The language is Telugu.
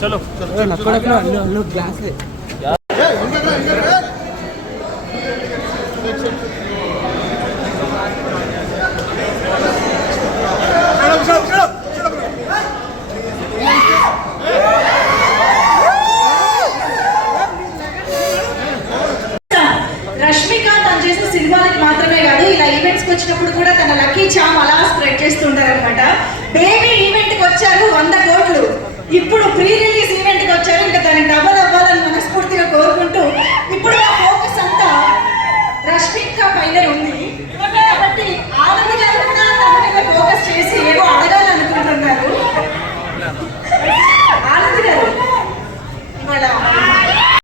चलो ग्लास రష్మిక తను చేసిన సినిమాలకు మాత్రమే కాదు, ఇలా ఈవెంట్స్ కి వచ్చినప్పుడు కూడా తన లక్కీ చామ్ అలా స్ప్రెడ్ చేస్తుంటారు అనమాట. బేబీ ఈవెంట్ కి వచ్చారు 100 కోట్లు, ఇప్పుడు ప్రీ రిలీజ్ ఈవెంట్ కి వచ్చారు ఇంకా దాని డబల్